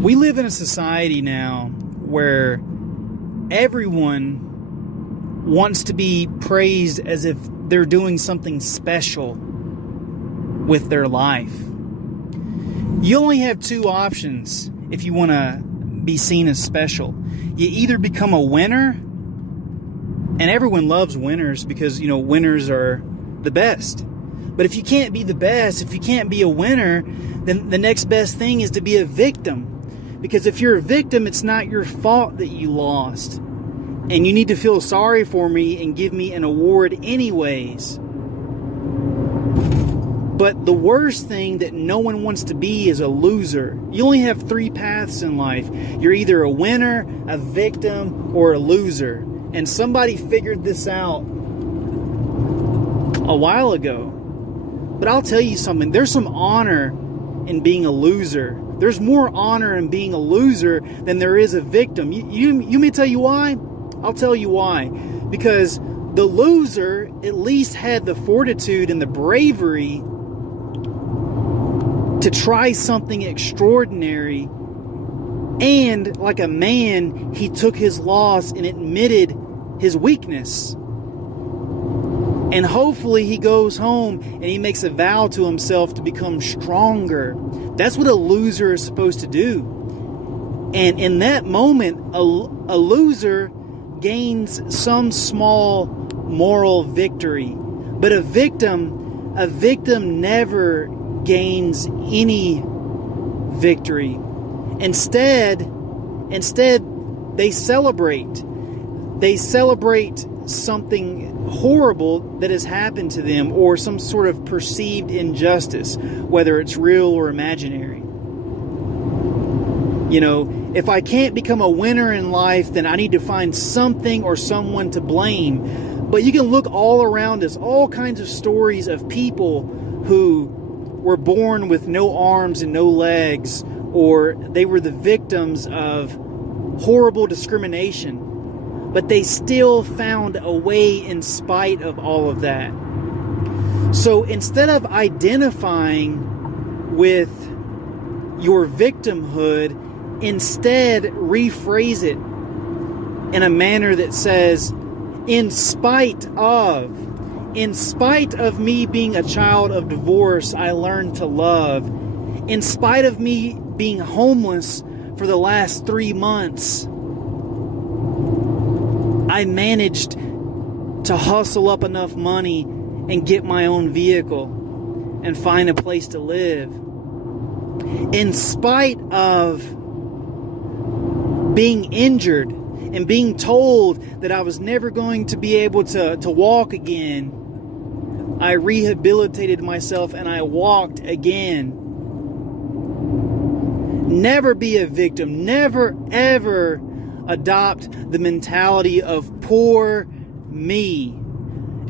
We live in a society now where everyone wants to be praised as if they're doing something special with their life. You only have two options if you want to be seen as special. You either become a winner, and everyone loves winners because, winners are the best. But if you can't be the best, if you can't be a winner, then the next best thing is to be a victim. Because if you're a victim, it's not your fault that you lost. And you need to feel sorry for me and give me an award anyways. But the worst thing that no one wants to be is a loser. You only have three paths in life. You're either a winner, a victim, or a loser. And somebody figured this out a while ago. But I'll tell you something. There's some honor in being a loser. There's more honor in being a loser than there is a victim. You may tell you why? I'll tell you why. Because the loser at least had the fortitude and the bravery to try something extraordinary. And like a man, he took his loss and admitted his weakness. And hopefully he goes home and he makes a vow to himself to become stronger. That's what a loser is supposed to do. And in that moment, a loser gains some small moral victory. But a victim never gains any victory. Instead, they celebrate. They celebrate something horrible that has happened to them, or some sort of perceived injustice, whether it's real or imaginary. If I can't become a winner in life, then I need to find something or someone to blame. But you can look all around us, all kinds of stories of people who were born with no arms and no legs, or they were the victims of horrible discrimination. But they still found a way in spite of all of that. So instead of identifying with your victimhood, instead rephrase it in a manner that says, in spite of me being a child of divorce, I learned to love. In spite of me being homeless for the last 3 months, I managed to hustle up enough money and get my own vehicle and find a place to live. In spite of being injured and being told that I was never going to be able to walk again, I rehabilitated myself and I walked again. Never be a victim. Never, ever adopt the mentality of poor me.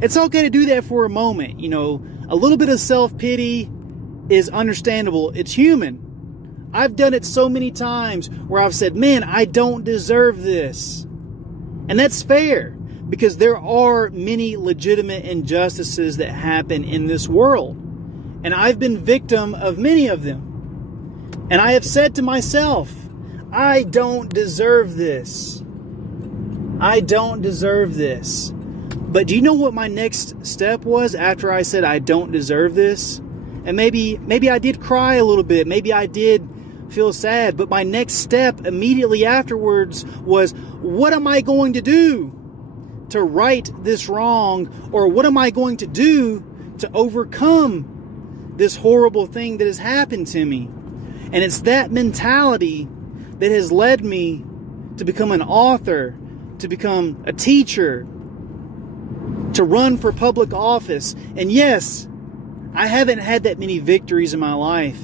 It's okay to do that for a moment. A little bit of self-pity is understandable. It's human. I've done it so many times where I've said, man, I don't deserve this. And that's fair, because there are many legitimate injustices that happen in this world. And I've been victim of many of them. And I have said to myself, I don't deserve this. I don't deserve this. But do you know what my next step was after I said I don't deserve this? And maybe I did cry a little bit. Maybe I did feel sad. But my next step immediately afterwards was, what am I going to do to right this wrong? Or what am I going to do to overcome this horrible thing that has happened to me? And it's that mentality that has led me to become an author, to become a teacher, to run for public office. And yes, I haven't had that many victories in my life,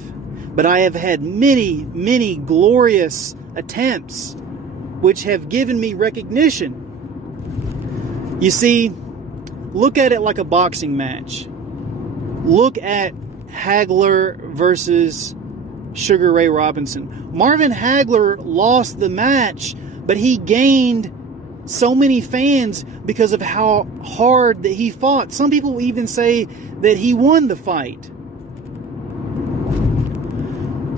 but I have had many, many glorious attempts which have given me recognition. You see, look at it like a boxing match. Look at Hagler versus Sugar Ray Robinson. Marvin Hagler lost the match, but he gained so many fans because of how hard that he fought. Some people even say that he won the fight.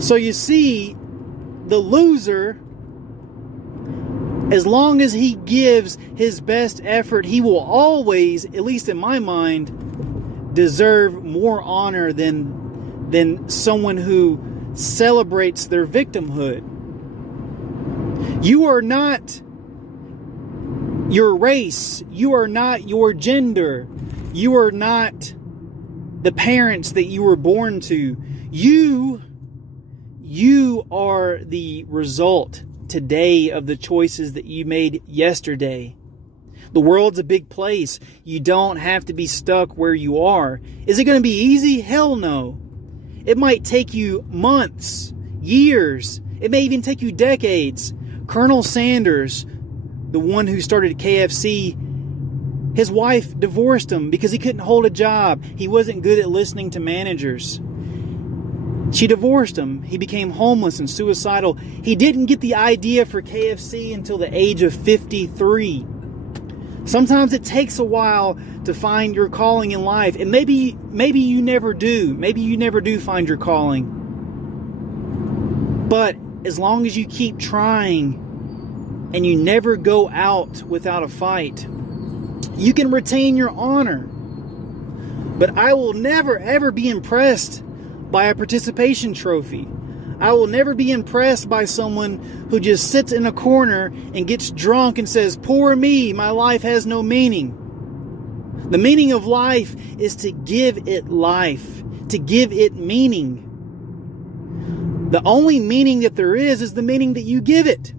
So you see, the loser, as long as he gives his best effort, he will always, at least in my mind, deserve more honor than someone who celebrates their victimhood. You are not your race. You are not your gender. You are not the parents that you were born to. You are the result today of the choices that you made yesterday. The world's a big place. You don't have to be stuck where you are. Is it going to be easy? Hell no. It might take you months, years. It may even take you decades. Colonel Sanders, the one who started KFC, his wife divorced him because he couldn't hold a job. He wasn't good at listening to managers. She divorced him. He became homeless and suicidal. He didn't get the idea for KFC until the age of 53. Sometimes it takes a while to find your calling in life. And maybe you never do. Maybe you never do find your calling. But as long as you keep trying and you never go out without a fight, you can retain your honor. But I will never ever be impressed by a participation trophy. I will never be impressed by someone who just sits in a corner and gets drunk and says, "Poor me, my life has no meaning." The meaning of life is to give it life, to give it meaning. The only meaning that there is the meaning that you give it.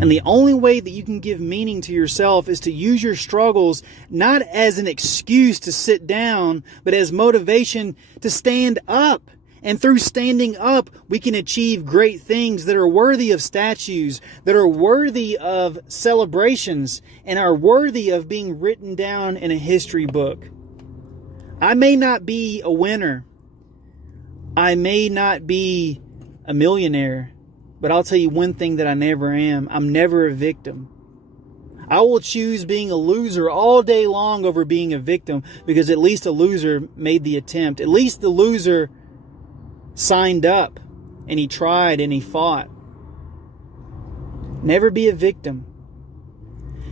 And the only way that you can give meaning to yourself is to use your struggles not as an excuse to sit down, but as motivation to stand up. And through standing up, we can achieve great things that are worthy of statues, that are worthy of celebrations, and are worthy of being written down in a history book. I may not be a winner. I may not be a millionaire. But I'll tell you one thing that I never am. I'm never a victim. I will choose being a loser all day long over being a victim, because at least a loser made the attempt. At least the loser signed up and he tried and he fought. Never be a victim.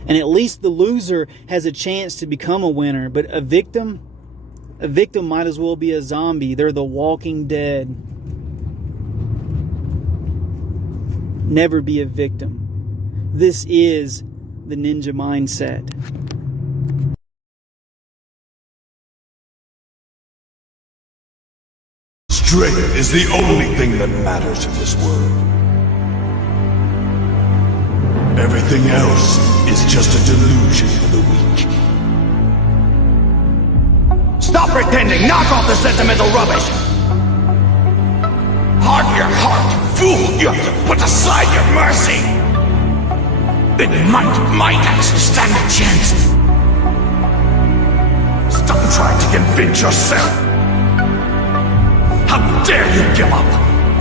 And at least the loser has a chance to become a winner. But a victim might as well be a zombie. They're the walking dead. Never be a victim. This is the ninja mindset. Strength is the only thing that matters in this world. Everything else is just a delusion for the weak. Stop pretending! Knock off the sentimental rubbish! Harden your heart, fool! You have to put aside your mercy! It might actually stand a chance. Stop trying to convince yourself! How dare you give up!